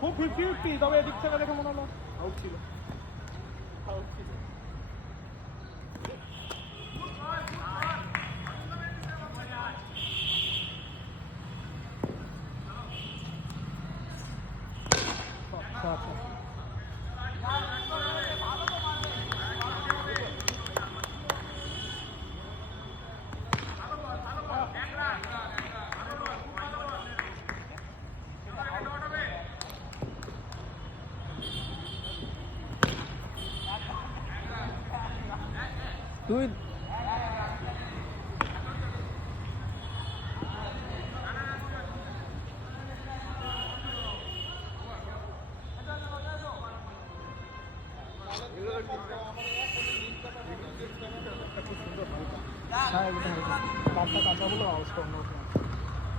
খুব 50-50, তবে এদিক থেকে দেখে মনে হলো আউট ছিল। তুই কাঠটা কাঁচা বলে আওয়াজটা অন্যরকম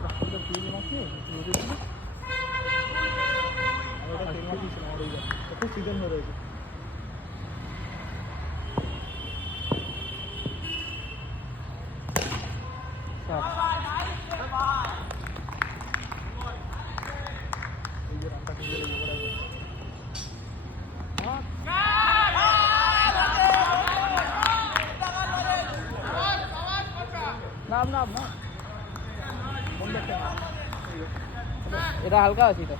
রাস্তাটা ফিরে মাখে রোদে ছিল আর ওটা তেল মাখিয়েছিল আমার ওই খুব সিজন হয়ে রয়েছে। এই যে রাস্তা ফিরে নাম নাম না এটা হালকা আছে এটা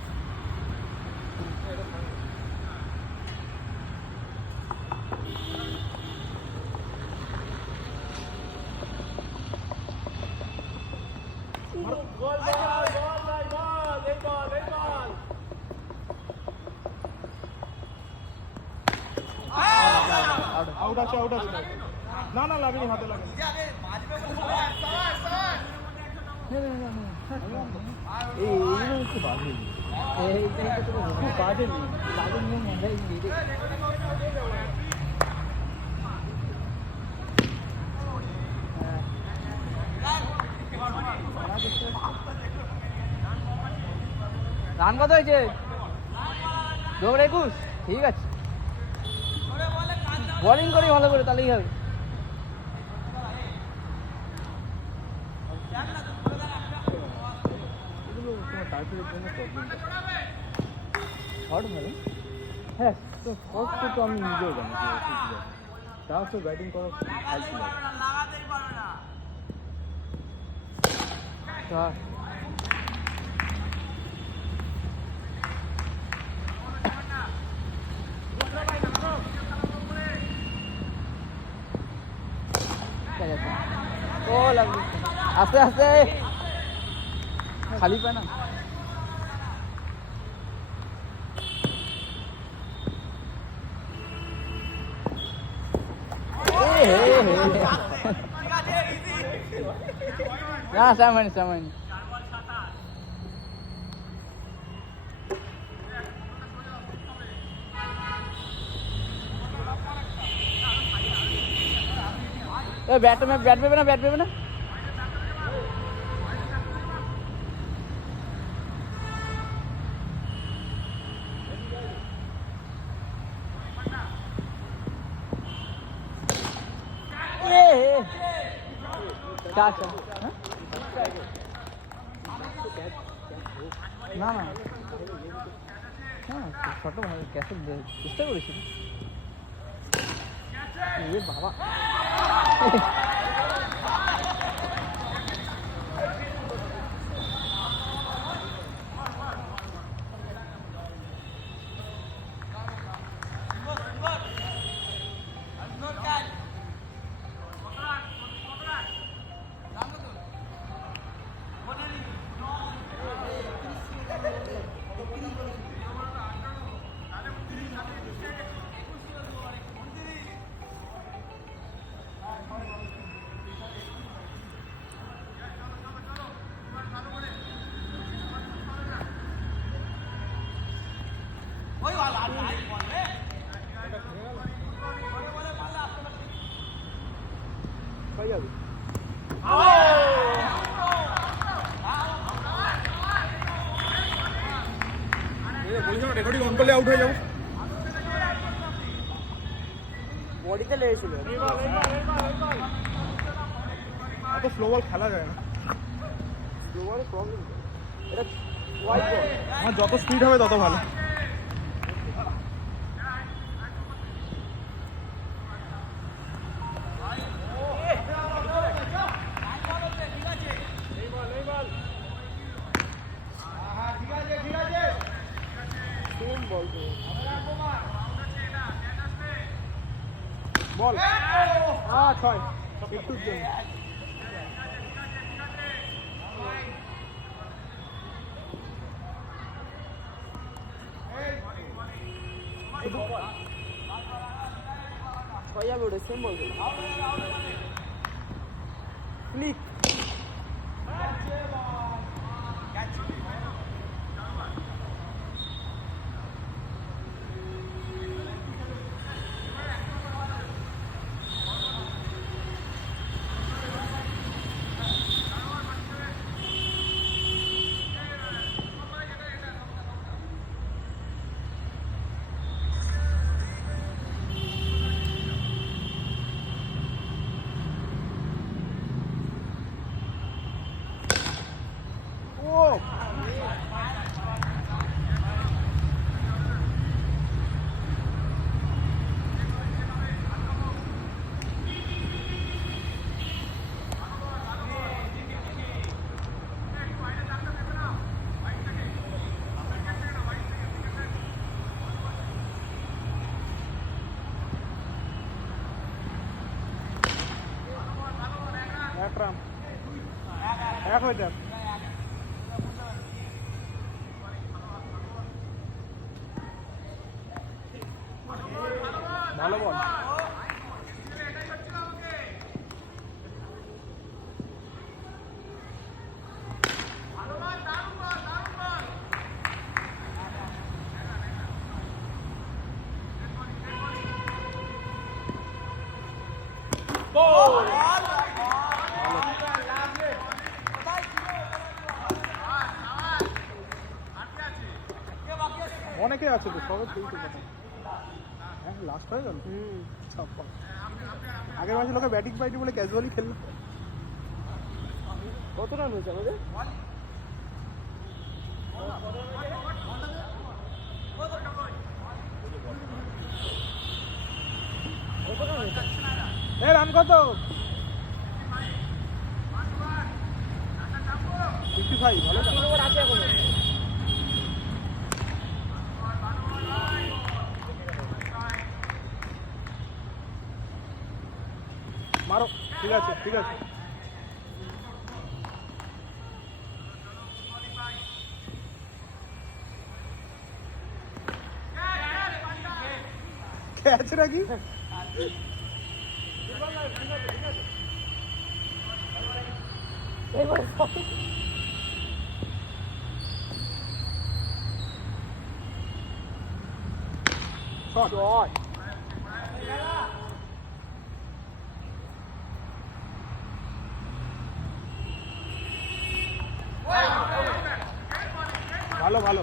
আউট আছে আউট আছে না না লাগেনি হাতে লাগেনি এইগুলো একটু বাজে খুব বাজে তাদের নিয়ে মজাই নিয়ে রান কত হয়েছে 2-21 ঠিক আছে বোলিং করি ভালো করে তাহলেই হবে এগুলো তোমার টাইপের জন্য প্রবলেম হট ভালো হ্যাঁ তো ফার্স্ট তো আমি নিজেও জানি তাও তো ব্যাটিং করা হেল্প লাগে ও লাগবে আস্তে আস্তে খালি পায় না না সামান্য সামান্য बैट में बैट पे ना क्या না না ছোট ভাই ক্যাসে চেষ্টা করেছিল বাবা পাই যাবে রেকর্ডিং অন করলে আউট হয়ে যাবো বডিতে লেগেছিল এত স্লো বল খেলা যায় না স্লোয়ার প্রবলেম এটা ওয়াইড বল আমার যত স্পিড হবে তত ভালো সেম বল তো বল ছয় একটু জন্য ছয় যাবে ওটা সেম বল তো ক্লিক এক রান এক হয়ে যাক ভালো বল অনেকে আছে তো সবাই খেলতে কথা হ্যাঁ লাস্ট হয়ে গেল ছাপ্পা আগের মাসে লোকে ব্যাটিং পাইনি বলে ক্যাজুয়ালি খেললো কত রান হয়েছে আমাদের এ রান কত 55 ভালো আছে এখন মারো ঠিক আছে ঠিক আছে ক্যাচ নাকি শট ভালো ভালো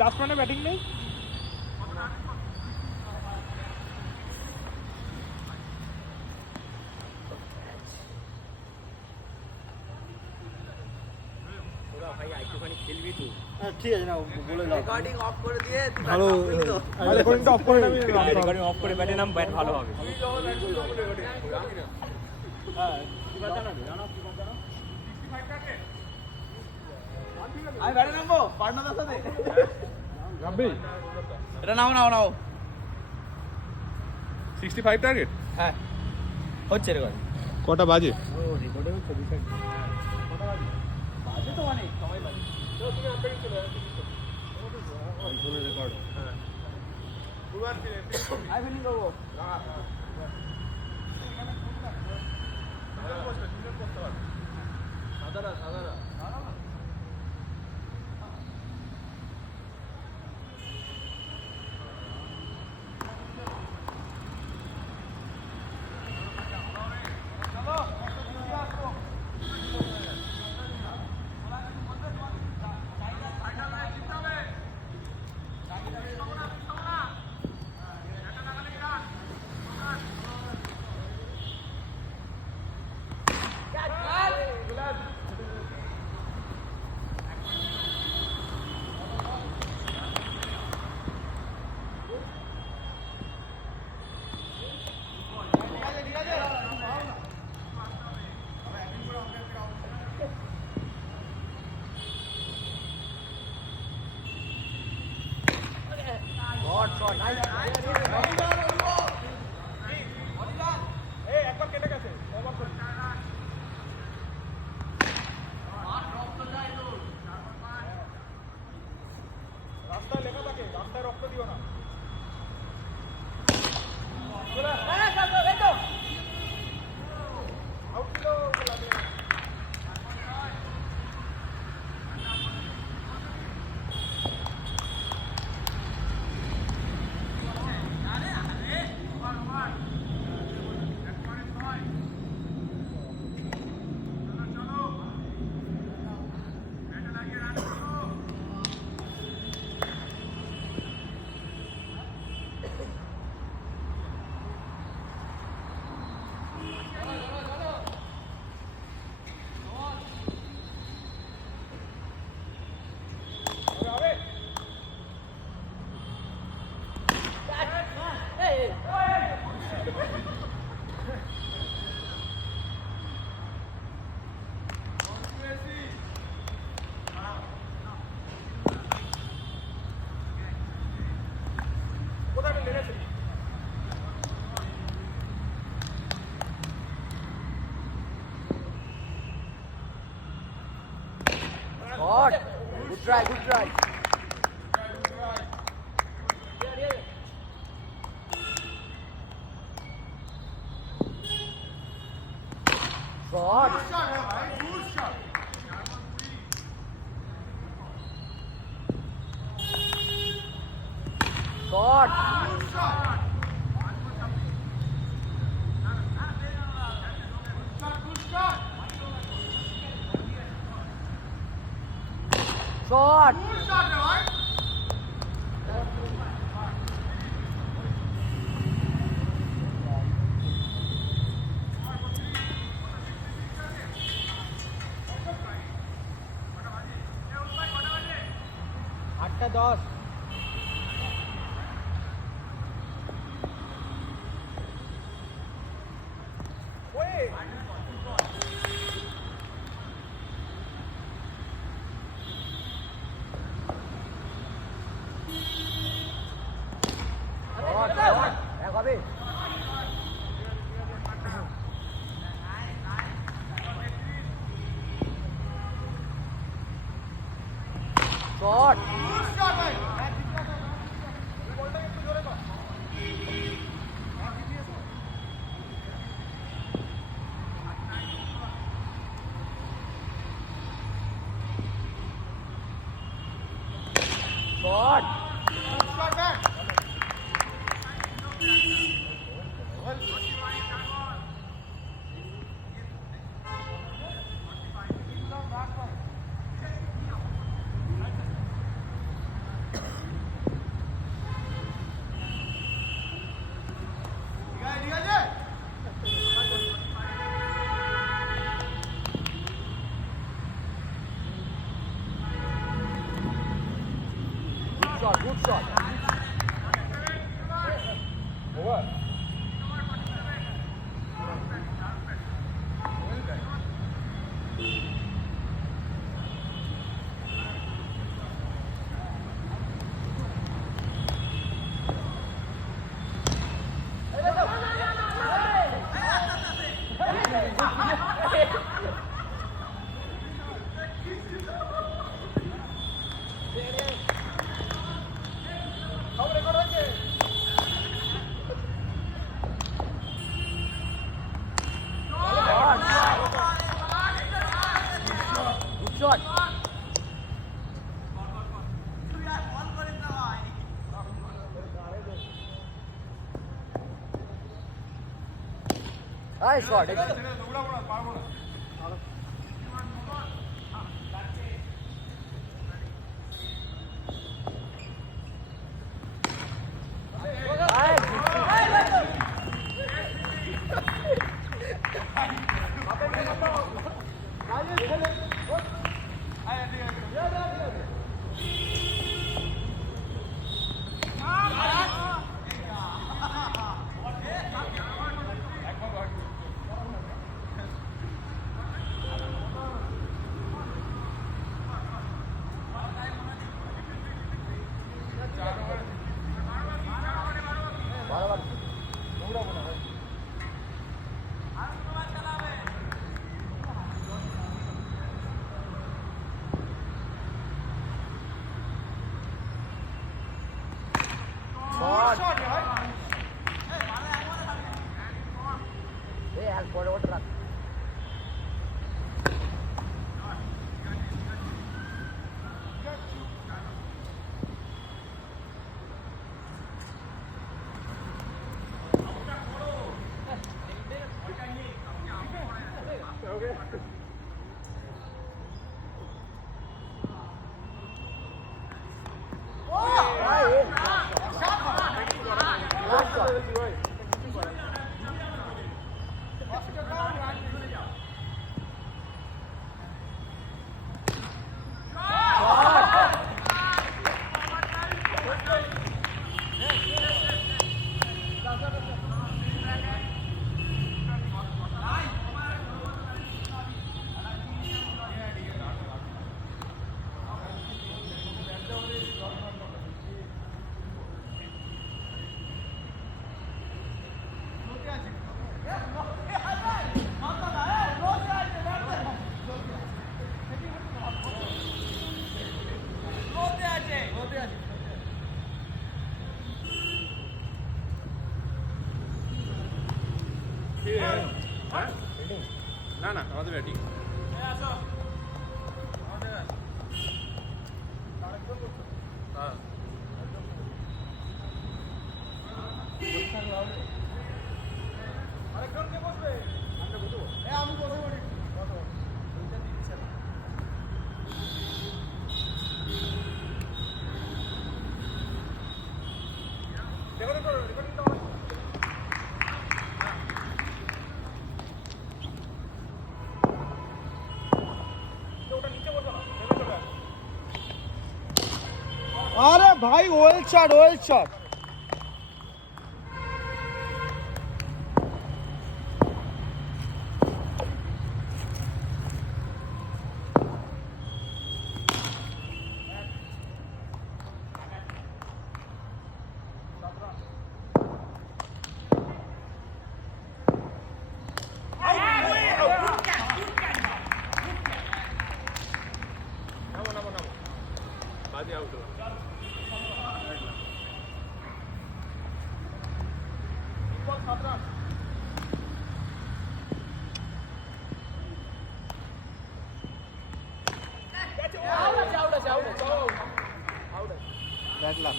লাস্ট রানে ব্যাটিং নেই ঠিক আছে না বলে দাও রেকর্ডিং অফ করে দিয়ে ভালো রেকর্ডিংটা অফ করে নেবে রেকর্ডিং অফ করে ব্যাটে নাম ব্যাট ভালো হবে আমি ব্যাটে নামবো পার্টনার সাথে রাব্বি এটা নাও নাও নাও 65 টার্গেট হ্যাঁ হচ্ছে রেকর্ড কটা বাজে রেকর্ডে হচ্ছে কটা বাজে বাজে তো অনেক সবাই বাজে তো তুমি আম্পায়ারিং চলে রেকর্ড হ্যাঁ আই ফিলিং করবো সাদারা শট শট নাইস এই একবার কেটে গেছে ওভার করে রাস্তায় লেখা থাকে রাস্তায় রক্ত দিও না আউট ছিল লাগে কোথায় লেগেছে shot good try good try shot shot shot আটটা 10 হবে shot shot good shot. Over. Shot. Nice shot. না না আমাদের ব্যাটিং আরে ভাই well shot well shot bad luck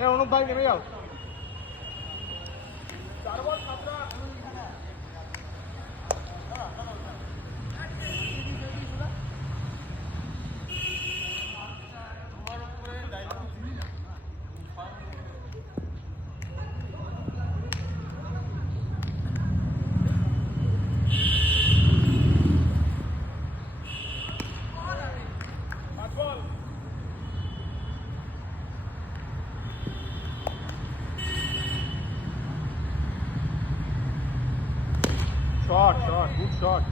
এ অনুপ ভাই নেমে যাও শট শট গুড শট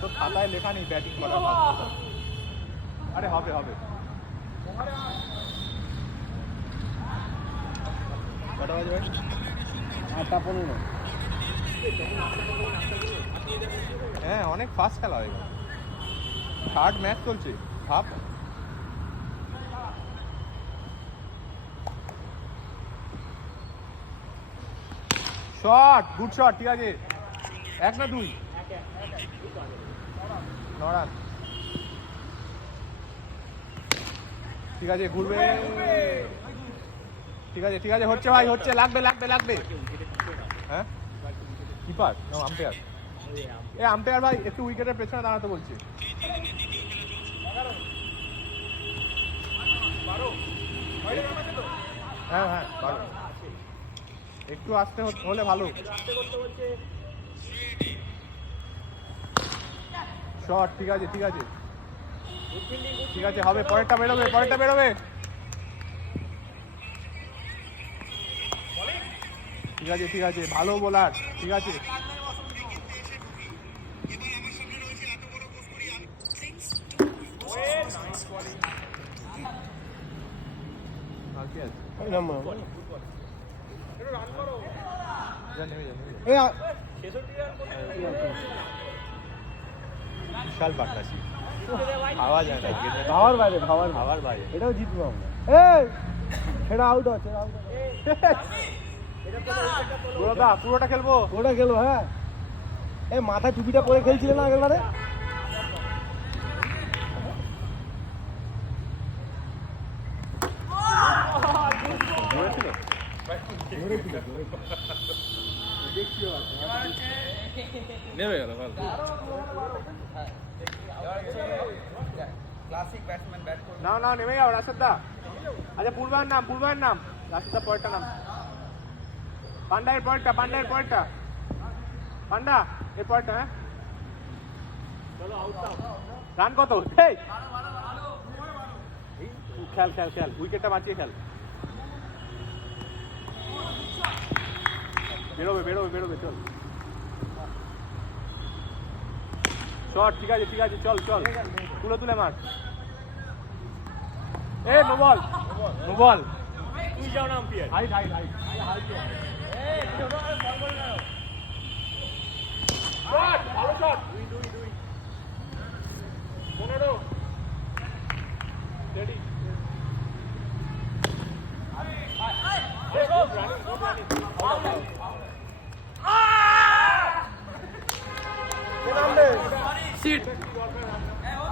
তোর খাতায় লেখা নেই ব্যাটিং করার কথা আরে হবে হবে কটা বাজে ভাই 8:15 হ্যাঁ অনেক ফাস্ট খেলা হয়ে গেল থার্ড ম্যাচ চলছে ভাব শট গুড শট ঠিক আছে 1 না 2 নড়ান ঠিক আছে ঘুরবে ঠিক আছে হচ্ছে ভাই হচ্ছে লাগবে লাগবে লাগবে হ্যাঁ কিপার না আম্পায়ার এ আম্পায়ার ভাই একটু উইকেটের পেছনে দাঁড়াতে বলছি হ্যাঁ হ্যাঁ 12 একটু আসতে হলে ভালো শট ঠিক আছে ঠিক আছে ঠিক আছে হবে পরেরটা বেরোবে ঠিক আছে ভালো বোলার ঠিক আছে বিশাল পার্টনারশিপ ভাবা যায় না ভাবার বাইরে ভাবার বাইরে এটাও জিতবো আমরা এই সেটা আউট আছে পুরোটা খেলবো ওটা খেলো হ্যাঁ এই মাথা টুপিটা পরে খেলছিলে না আগেরবারে নেমে গেল ভালো ক্লাসিক ব্যাটসম্যান ব্যাট করে না নেমে যাও রাশেদ দা আচ্ছা পূর্বায়ের নাম রাশেদ দা পরেরটা নাম পান্ডা এর পরেরটা পান্ডা এর পরেরটা হ্যাঁ রান কত এই খেল উইকেটটা বাঁচিয়ে খেল বেরোবে চল শট ঠিক আছে চল তুলে মার এ নো বল তুই যাও না আম্পায়ার হাইট ভালো শট 2 15 রেডি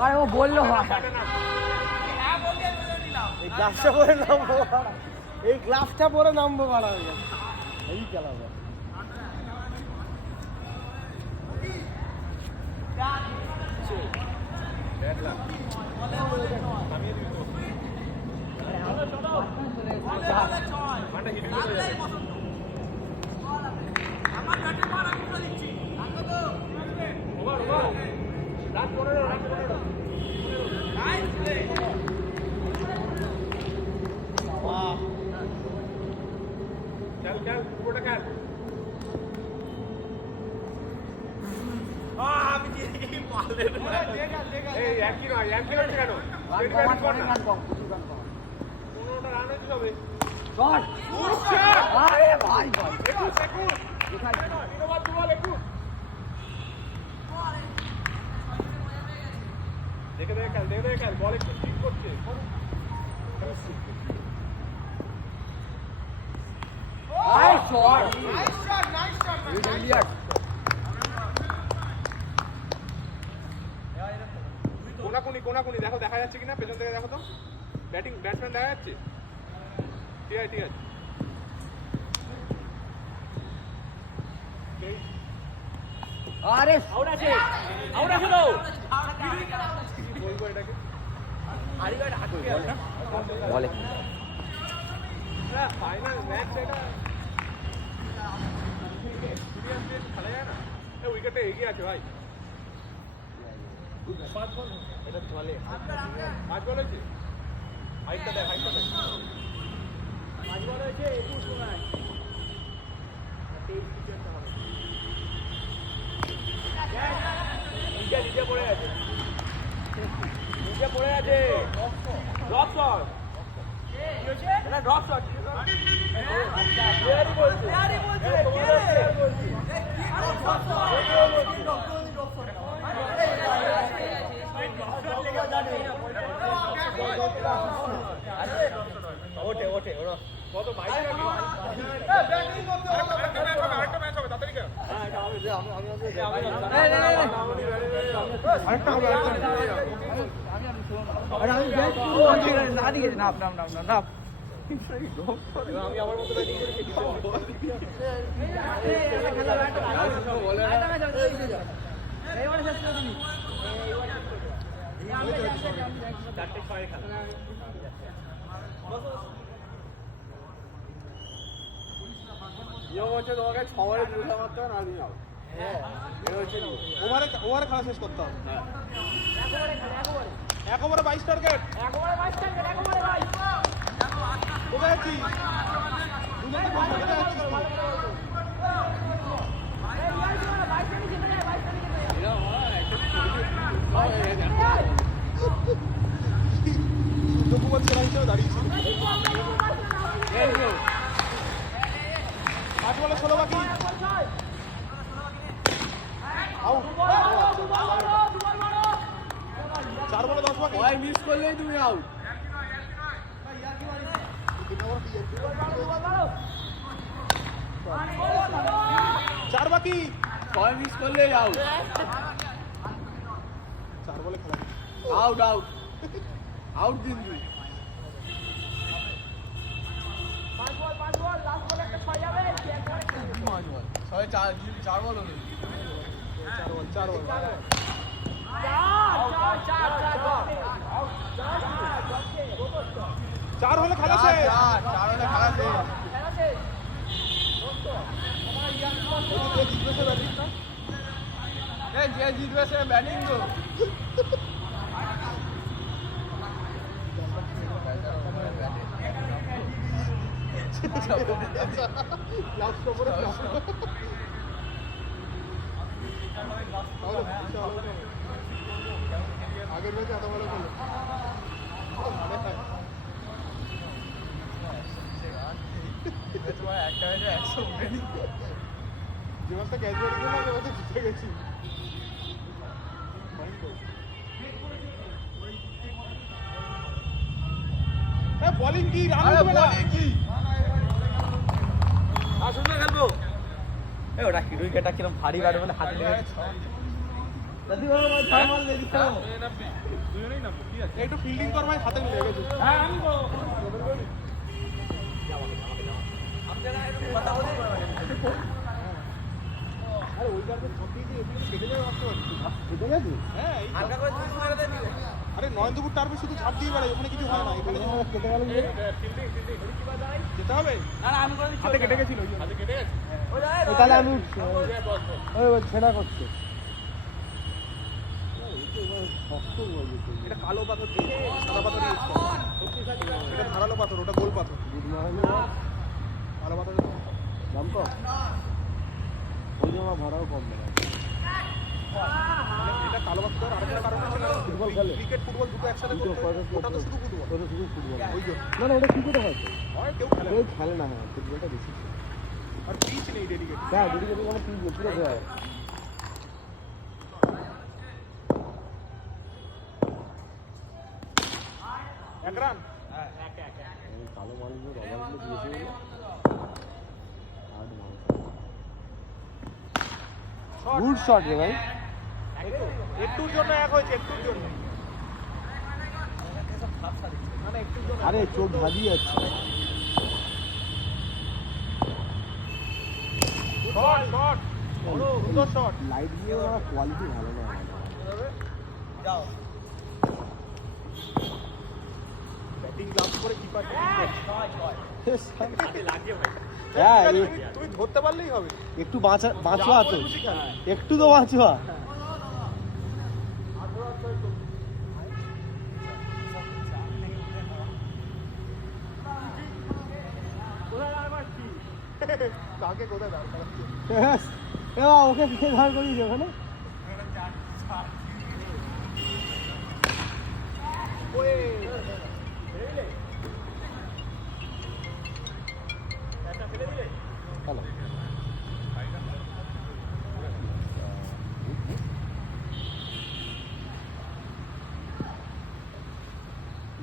আরে ও বললো হয় এই গ্লাভসটা পরে নামবো বাড়া এই খেলাবো খেল পুরোটা খেল এই একই নয় কেন 15টা রান হয়েছে তবে দেখে খেল বল একটু ঠিক করছে কোনাকুনি দেখো দেখা যাচ্ছে কিনা পেছন থেকে দেখো তো ব্যাটসম্যান দেখা যাচ্ছে ঠিক আছে আরে আউট আছে বলবো এটাকে বলে ফাইনাল ম্যাচ এটা খেলা যায় না উইকেটে এগিয়ে আছে ভাই 5 বল এটা চলে 5 বল হয়েছে হাইটটা দেখ 5 বল হয়েছে 21 সময় 23 পিচেরটা হবে নিচে পড়ে আছে ড্রপ শট কি হচ্ছে এটা ড্রপ শট প্লেয়ারই বলছে ওঠে কত বাইরে আরেকটা ম্যাচ হবে তাড়াতাড়ি কেন আমি আমার মতো হচ্ছে তোমাকে 6 ওভারে 2 মারতে হবে না দিন হবে ওভারে খেলা শেষ করতে হবে এক ওভারে 22 টার্গেট কোথায় আছিস দাঁড়িয়েছিল 5 বলে 16 বাকি আউট ছয় মিস করলেই তুমি আউট। চার বাকি, ছয় মিস করলেই আউট। 4 বলে খেলা। আউট আউট আউট কিন্তু। ছয় চার বল হলো। 4 বল। 4 হলে খেলা শেষ। চার হলে খেলা শেষ। যে জিতবে সে ব্যাটিং তো। লাস্ট ওভারে আগের ম্যাচে এত বড় খেলো। একটা হয়েছে 100 উঠেনি। জীবনটা ক্যাজুয়ালি না জীবনটা জিতে গেছি। বলিং কি রান উঠবে না কি ওটা হিরোইকাটা কিরম ভারী বাড়ে বলে হাতে লেগে দাদি বাবা ছয় মাল লেগে গেল। একটু ফিল্ডিং কর ভাই, হাতে লেগে গেছে। আরে ওইটার তো ছক্কি দিয়ে এখানে কেটে যাবে ভাবতে পারছি। কেটে গেছে? হ্যাঁ আরে নয়নদপুর টার্ফে শুধু ঝাঁপ দিয়ে বেড়ায়, ওখানে কিছু হয় না। এখানে কেটে গেল যে? যেতে হবে। হাতে কেটে গেছিল। হাতে কেটে গেছে। তাহলে আমি ওই ছেঁড়া করছে। এটা কালো পাথর দিয়ে, সাদা পাথর ইউজ করে। এটা ধারালো পাথর, ওটা গোল পাথর। কালো পাথর দাম কম, ওই জন্য ভাড়াও কম দেয়। এটা কালো পাথর। আরেকটা কারণ হচ্ছে ফুটবল খেলে, ক্রিকেট ফুটবল দুটো একসাথে করতে হয়। ওটা তো শুধু ফুটবল। ওটা শুধু ফুটবল। ওই জন্য না না, ওটা ক্রিকেটে হয়তো হয়, কেউ খেলে না। কেউ খেলে না। হ্যাঁ, ফুটবলটা বেশি। আর পিচ নেই ডেডিকেট। হ্যাঁ, ডেডিকেটেড মানে পিচ পুরো দেয়। এক রান। কালো মালগুলো রবারগুলো দিয়েছে গুড শট রে ভাই। একটুর জন্য এক হয়েছে, একটুর জন্য। মানে একটুর জন্য। আরে চোখ ধাঁধিয়ে যাচ্ছে। শট শট, সুন্দর শট। লাইট দিয়ে কোয়ালিটি ভালো না। ব্যাটিং লাভ করে কিপার। হ্যাঁ, তুমি ধরতে পারলেই হবে। একটু বাঁচোয়া তো, একটু তো বাঁচোয়া। কাকে কোথায় দাঁড় ওকে কে ধার করিয়েছে ওখানে? হ্যালো,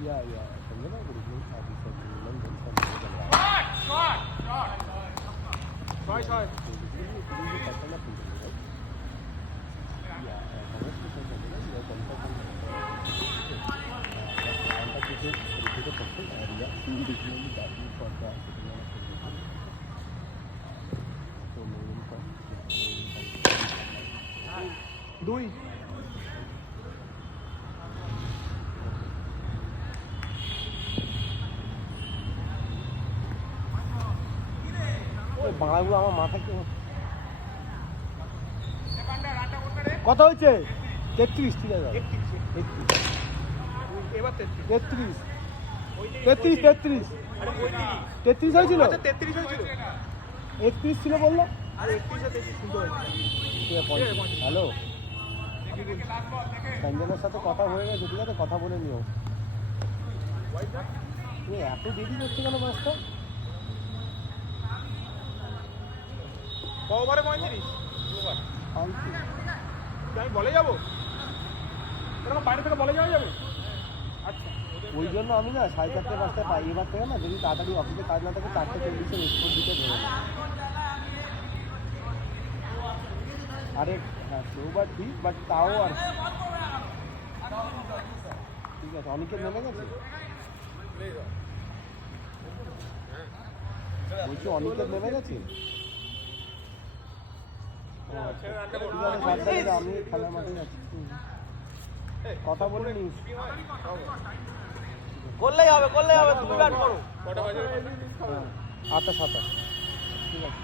या समझे ना, गुरुकुल शादी से लंदन सब चल रहा है। ছয় ছয়। দুই। বাংলাগুলো আমার মাথায় কি কত হয়েছে? 33। ঠিক আছে, 33। এবার 33। 33 33 33 হয়েছিল। আচ্ছা 33 হয়েছিল। 31 ছিল বললো। আরে 31 আর 33 শুনতে হয়েছে। হ্যালো, সঞ্জনের সাথে কথা হয়ে গেছে, ঠিক আছে? কথা বলে নিও। তুমি এত দেরি করছো কেন ম্যাচটা? ওভারে 35। আমি বলে যাবো, এরকম বাইরে থেকে বলে যাওয়া যাবে? ওই জন্য আমি না 4:30-5টায় পাই। এবার থেকে না যদি তাড়াতাড়ি অফিসে কাজ না থাকে 4:40-এর এক্সপোর্ট দিতে ধরে নেয়। আরে হ্যাঁ সেও ঠিক বাট তাও আর ঠিক আছে। অনেকের নেমে গেছে বলছি, অনেকের নেমে গেছে। আমি খেলার মাঠে যাচ্ছি, কথা বলে নিস। করলেই হবে তুমি ব্যাট করো। হ্যাঁ 28-27 ঠিক আছে।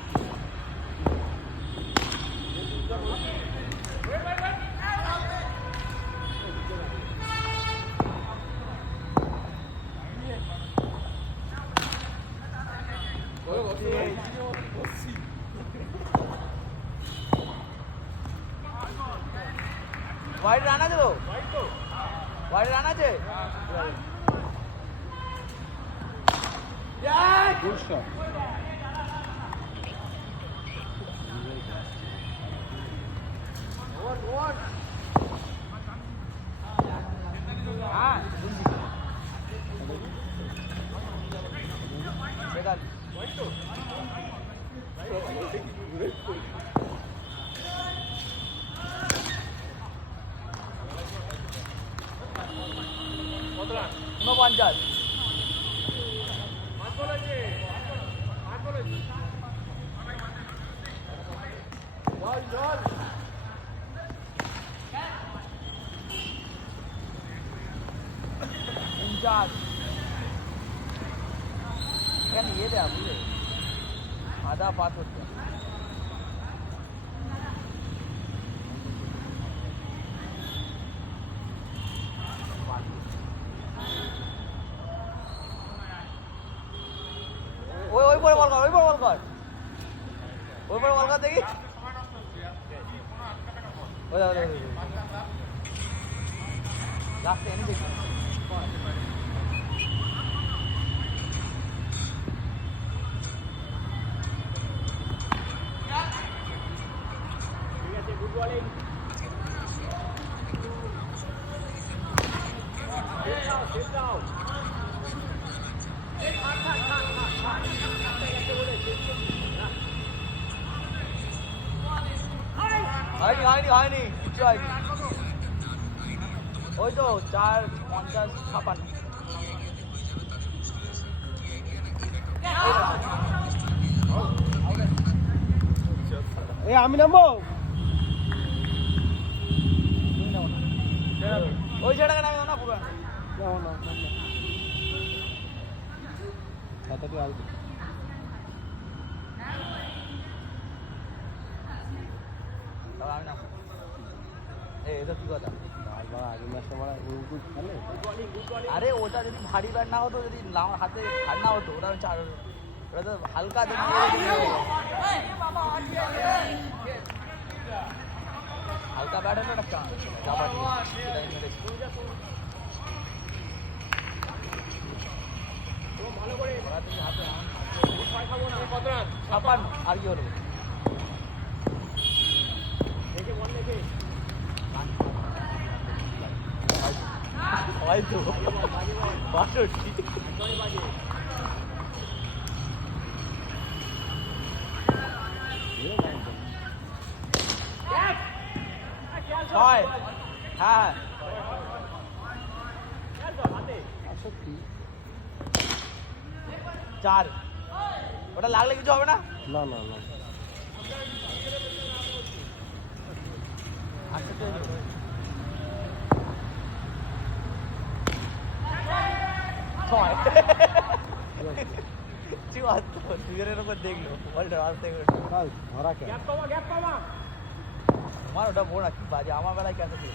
হোয়াইট রান আছে তো? হোয়াইট রান আছে? Good shot. হ্যাঁ বেকার। ঊনপঞ্চাশ। পঞ্চাশ। এখানে ইয়ে দেয়া বুঝলে আদা পাথর দেয়া। ওই পরে বল কর, ওই পরে বল কর, ওই পরে বল কর দেখি। ওই লাস্টে এনে দেখি। হয়নি কিছু হয়নি। ওই তো 4:50-56। আমি নামবো। ওই ছেলেটাকে নামিও না পুরো। তাড়াতাড়ি আসবে। আমি না এটা কি কথা? আগের ম্যাচটা মারা গুড খেলে। আরে ওটা যদি ভারী ব্যাট না হতো, যদি আমার হাতে ভার না হতো, ওটা ওটা তো হালকা হালকা ব্যাট হলো একটা আর কি হলো? হয়তো 62। ছয়। হ্যাঁ 4। ওটা লাগলে কিছু হবে না? না না না দুজনের উপর দেখলো বলটা আসতে ধরা কেন? আমার ওটা বোনা কি বাজে, আমার বেলায় কেন ছিল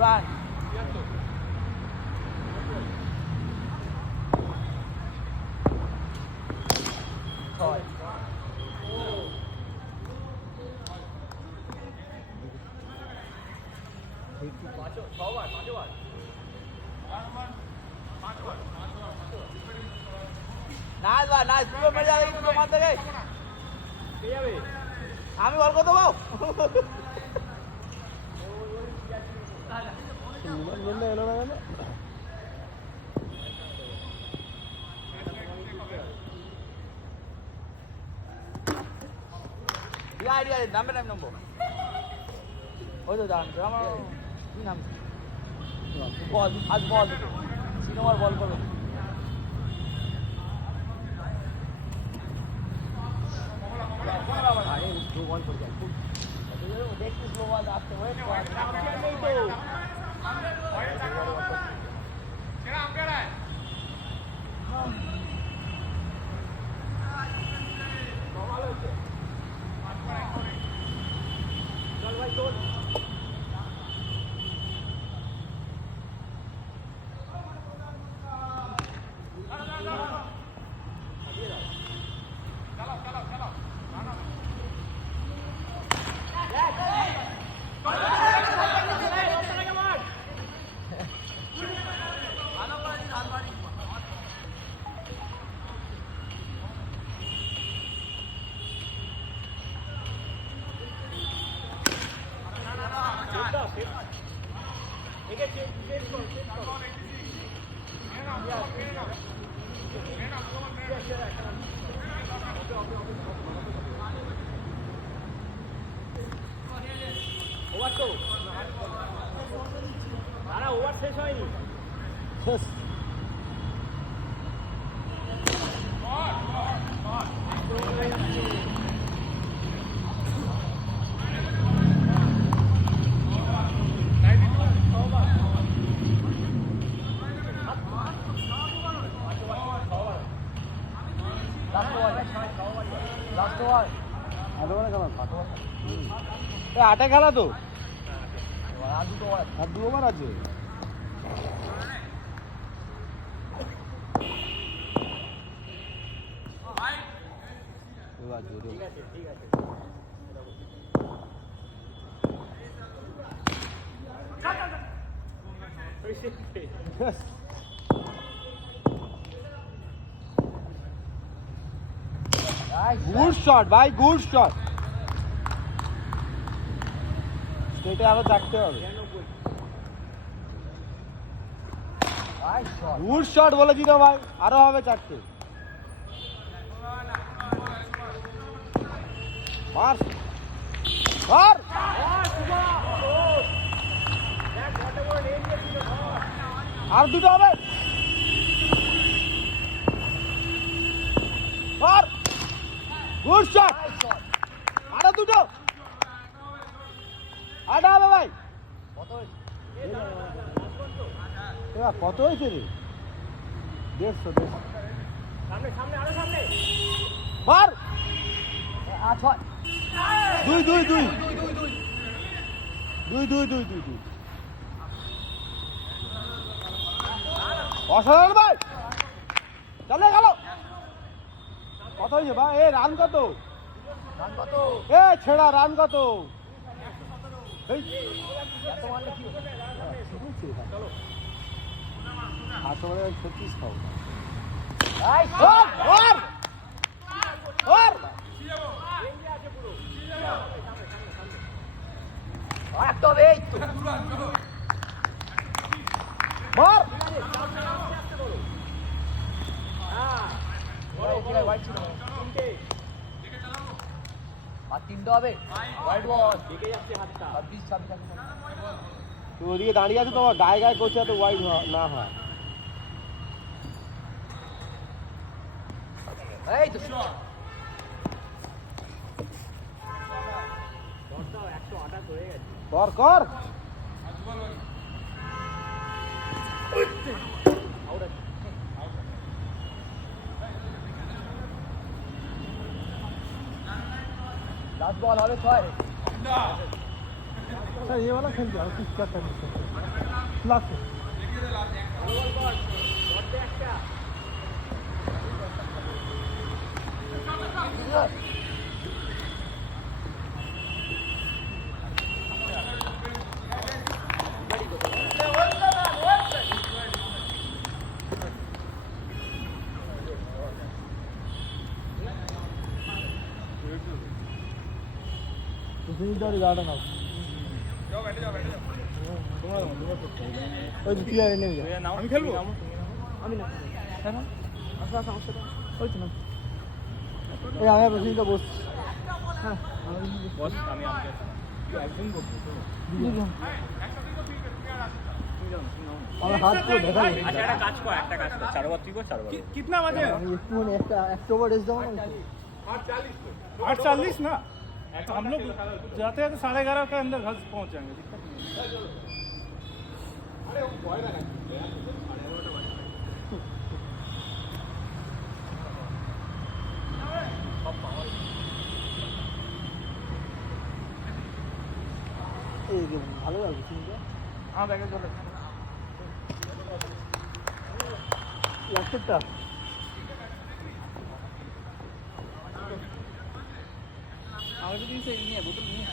রান। ছয়। নাইস ভাই নাইস, পুরো মেরে যাবে কিন্তু তোমার থেকে। আমি বল করতে পাও। বললে এলো না কেন? নামবে নাম নম্বর ওই তো দাঁড়ান আমার কি নাম বল আজ বল সিনেমার বল করো দেখছিস মোবাইল আসতে ওয়েট নেই তো চল ভাই চল ওভার তো দাঁড়া ওভার শেষ হয়নি আটা খেলা তো আর 2 ওভার আছে গুড শট ভাই গুড শট স্টেটে আরো থাকতে হবে গুড শট বলেছি তো ভাই আরো হবে 4টে মার মার আর 2টো হবে মার গুড শট আরো 2টো আটা হবে ভাই কত হয়েছে রে 150 সামনে সামনে আরো সামনে মার 2 অসাধারণ ভাই চলে গেল কত হয়েছে ভাই এ রান কত এ ছেড়া রান কত এই এত মারলে কি চলো 36 খাও ওদিকে দাঁড়িয়ে আছে তোমার গায়ে গায়ে করছে এত ওয়াইড না হয় কর কর लास्ट बॉल और 6 सर ये वाला खेल दिया कुछ क्या कर सकते last This is the garden house. ওই তুই আর নেমে যা। আমি খেলবো আমি না কেন আসা সমস্যা ওই তো না এই আমি প্রতিদিনটা বসছি। হ্যাঁ বস আমি একজন বলবো তো আমার হাত পুরো দেখা যায়। अच्छा একটা কাজ কর একটা কাজ কর 4 ওভার তুই কর 4 ওভার कितना बजे আমি একটুখানি একটা ওভার রেস্ট দেবো না? 8:40 ना हम लोग जाते हैं तो 11:30 के अंदर घर पहुंच जाएंगे दिक्कत नहीं এই যে ভালো লাগছে চিন্তা। আমার ব্যাগে চলে ল্যাপটপটা আমার যদি সেই নিয়ে বোতল নিয়ে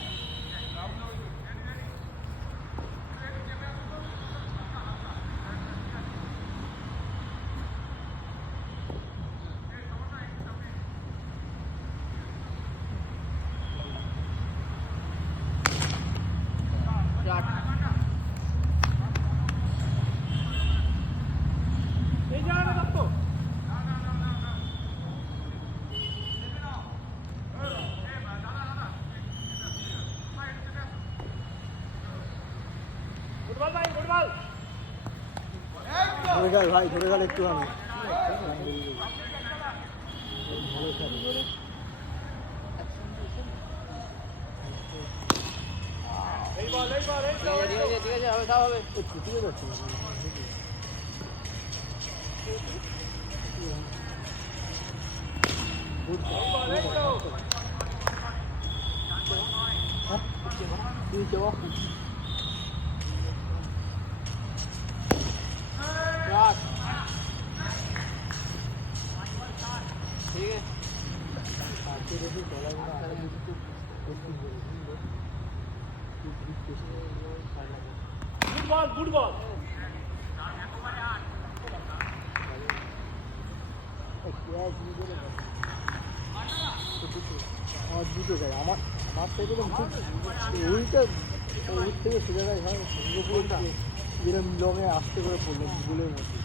এই জায়গাটা দেখো ফুটবল ভাই ফুটবল ধরে গেল ভাই, ধরে গেল একটুখানি। এই বল এই বল এই বল ঠিক আছে ঠিক আছে হবে সব হবে ও ছুটিয়ে যাচ্ছে। তুই যাওয়া রাত ঠিক আছে আজকে দেখি গলাগুলো আরো একটু কঠিন হয়ে গেছে। তুই গ্রিপ টেস্ট ফুটবল ফুটবল আমার দুটো যায়, আমার থেকে তো ওইটা ওই থেকে সোজা যায় হয় সিঙ্গাপুরটা যেরকম লঙে আসতে করে পড়লো ভূগোলের মধ্যে।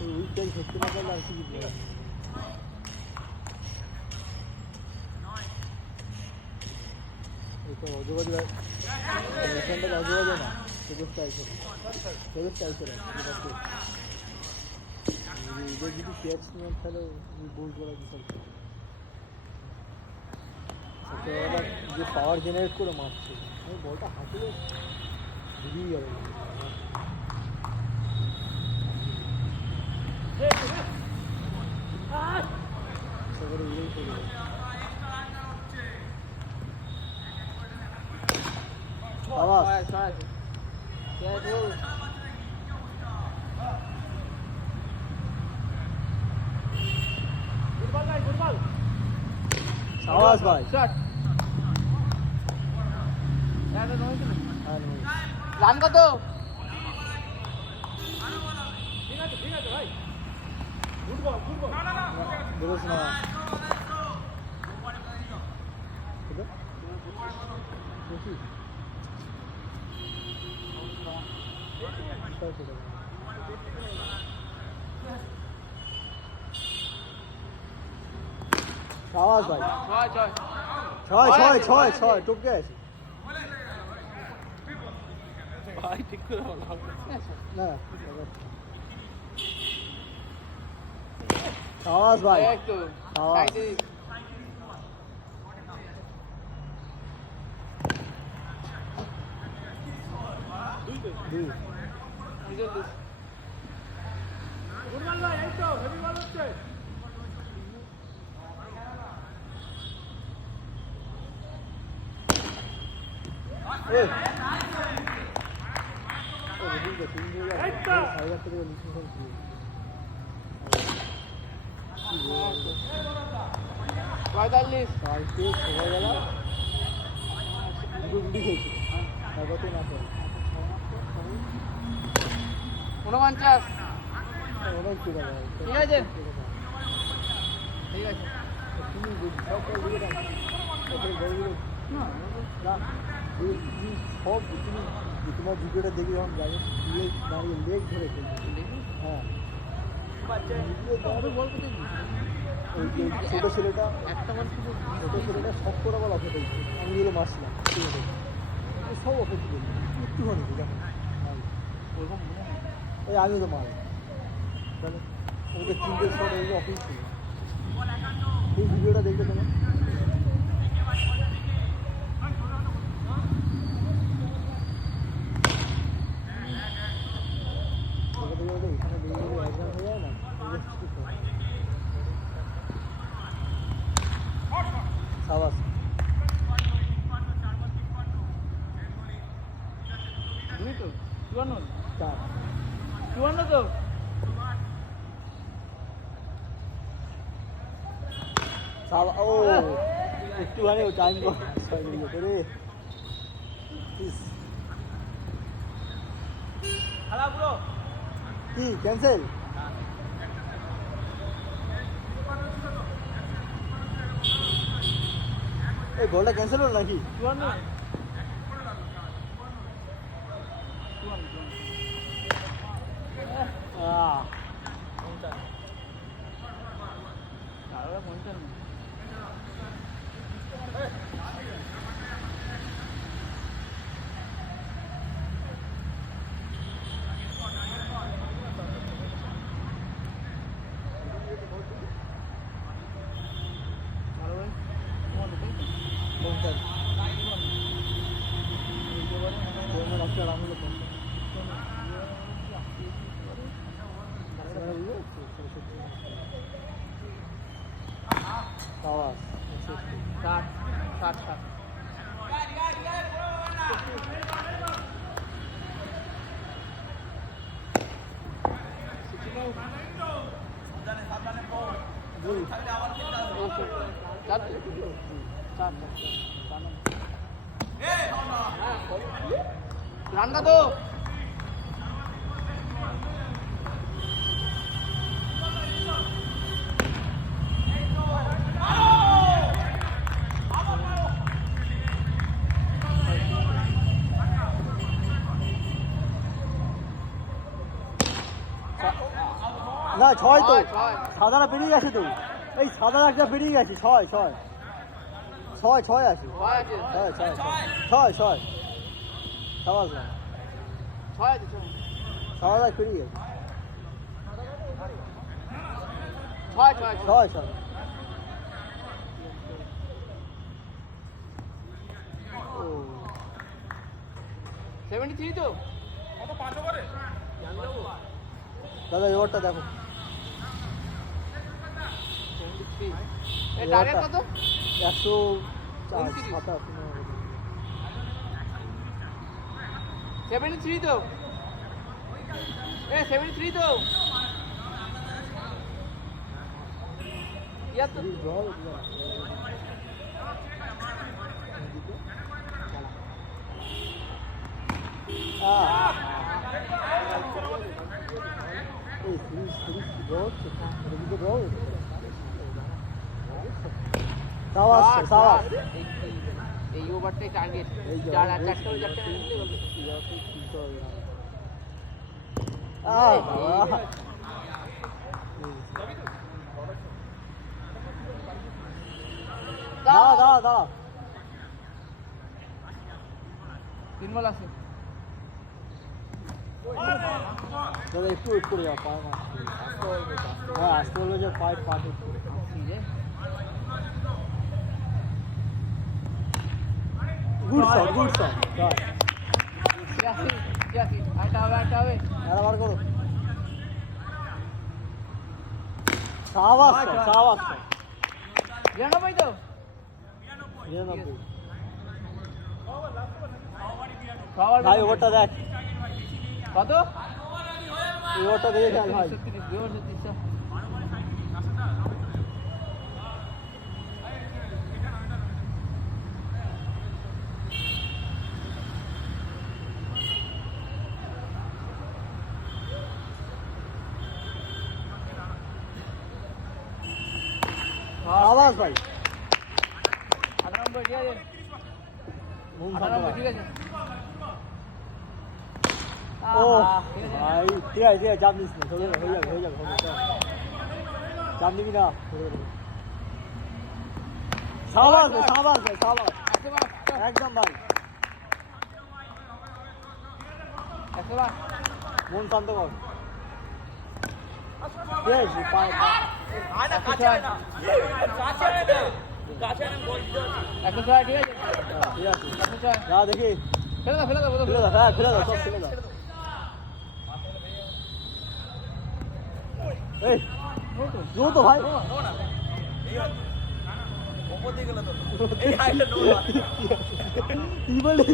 ওই উইকটাই ধরতে না পারলে আর কি বলবো। এটা অজগজা এখানটা অজগজা না, সেদের টাইপের এদের যদি ক্যাচ নেন তাহলে বোল করা বিশাল সকালবেলা যে পাওয়ার জেনারেট করে মারছে, ওই বলটা হাঁটলে বেরিয়ে যাবে। সকালে উড়েই চলে যাবে। আওয়াজ ঠিক আছে ফুটবল ভাই ফুটবল আওয়াজ ভাই। শট হ্যাঁ নয়। রান কত ঠিক আছে ভাই ফুটবল ফুটবল দেখোস না এটা? দেখি। কোথায় চলে গেল? আওয়াজ ভাই। ছয় ছয় ছয় টপকে আছে। ভাই ঠিক করে বলো না আওয়াজ ভাই। একটু আওয়াজ। সাইডে দুই। ফুটবল ভাই এই তো হেভি বল হচ্ছে এই। ও ঠিক আছে, তিন দিয়ে যাবে। হাজার থেকে লিখেছেন কি? পঁয়তাল্লিশ কালকে সকালবেলা দুটো রুটি খেয়েছি, তারপরে না খেয়ে 49 অনেক ঠিক আছে। ঠিক আছে ঠিক আছে তুমি সব দিকে না সব তুমি তোমার ভিডিওটা দেখি যখন গাড়ি দাঁড়িয়ে লেগ ধরে ফেলছে হ্যাঁ ওই যে ছোটো ছেলেটা ছোটো ছেলেটা সব করে আবার অফে দিয়েছে আমি গেলে মারছিলাম ঠিক আছে সব অফে দিয়ে একটুখানি দেখো ওরকম মনে হয় ওই আমি তো মার তাহলে ওকে 3টে শট এই অফিস ছিল এই ভিডিওটা দেখবে তোমার এখানে বেরিয়ে একদম হয়ে যায় না সাবাস দুই তো 54 চার 54 তো ও একটুখানি টাইম ছয় মিনিট রে খেলা পুরো কি ক্যান্সেল এই গোলটা ক্যান্সেল হলো নাকি 54 ষাট ষাট ষাট রান্না তো না ছয় তো ছয়। সাদাটা বেরিয়ে গেছে তো এই সাদা একটা বেরিয়ে গেছে ছয় ছয় ছয় ছয় আছে ছয় আছে ছয় ছয় ছয় ছয় সাবাস না ছয় আছে ছয় সাদাটা বেরিয়ে গেছে ছয় ছয় ছয় ছয় ও 73 তো দাদা এবারটা দেখো 73 এই টার্গেট কত 127 73 তো এ 73 তো ইয়ার তো সাবাস সাবাস এই ওভারটাই টার্গেট এই যে, চার আর এই চারটা চারটা দাঁড়া দাঁড়া দাঁড়া তিন বল আছে দাদা একটু ওয়েট করে যাও পায়ে মারতে হ্যাঁ আসতে হলো যে পায়ে পাটে গুড শট আটা হবে বার করো সাবাস সাবাস 92 তো 99 পাওয়ার ভাই ওভারটা দেখ কত এই ওভারটা দেখে খেল ভাই 36 সাবাস ভাই নম্বর ঠিক আছে মন 18 শান্ত নম্বর রাখ। ঠিক আছে ও আহা, ঠিক আছে। ভাই ঠিক আছে ঠিক আছে চাপ নিস না হয়ে যাবে হয়ে যাবে চাপ নিবি না সাবাস ভাই সাবাস ভাই সাবাস একশো বার, চল। একদম ভাই 100 বার। মন শান্ত কর ঠিক আছে পায়ে কাছে আয় না। 106, ঠিক আছে? ঠিক আছে 106। যা দেখি ফেলে দাও, ফেলে দাও, ফেলে দাও হ্যাঁ ফেলে দাও সব ফেলে দাও এই জো তো ভাই কি বলে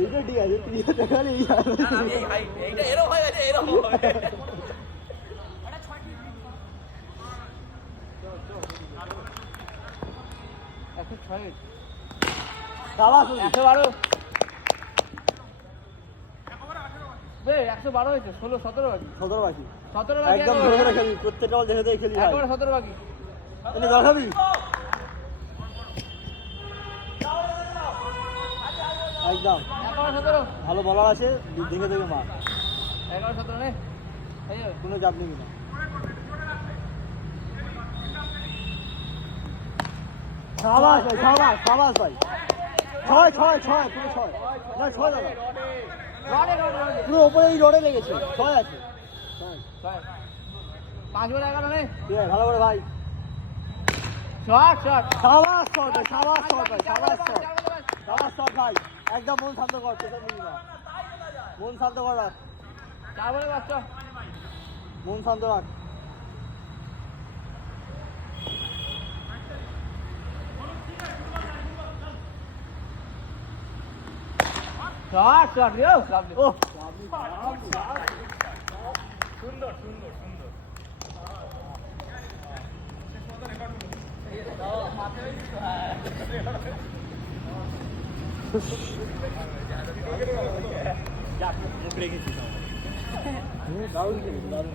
এইটা ঠিক আছে তুই দেখালে একশো ছয়। সাবাস 112। বে, 112 হয়েছে, 16, 17 বাকি। 17 বাকি 17 বাকি একদম ধরে ধরে খেলি প্রত্যেকটা বল দেখে দেখে খেলি ভাই একেবারে 17 বাকি। এনে দেখাবি একদম একেবারে 17। ভালো বলার আছে দেখে দেখে মার 11, 17 নে। হয়ে যাবে। কোনো চাপ নিবি না সাবাস ভাই সাবাস সাবাস ভাই ছয় ছয় ছয় পুরো ছয় না ছয় দাদা রডে, রডে, রডে। পুরো ওপরে এই রডে লেগেছে ছয় আছে ছয়। ছয়। 5 বলে 11 নে। ঠিক আছে ভালো করে ভাই শট, শট। সাবাস শট ভাই সাবাস শট ভাই সাবাস শট সাবাস শট ভাই একদম মন শান্ত কর তোকে নিবি না মন শান্ত কর রাখ 4 বলে বাচ্চা। মন শান্ত রাখ শট, শট। ও, lovely। ও সুন্দর সুন্দর সুন্দর দারুণ দারুণ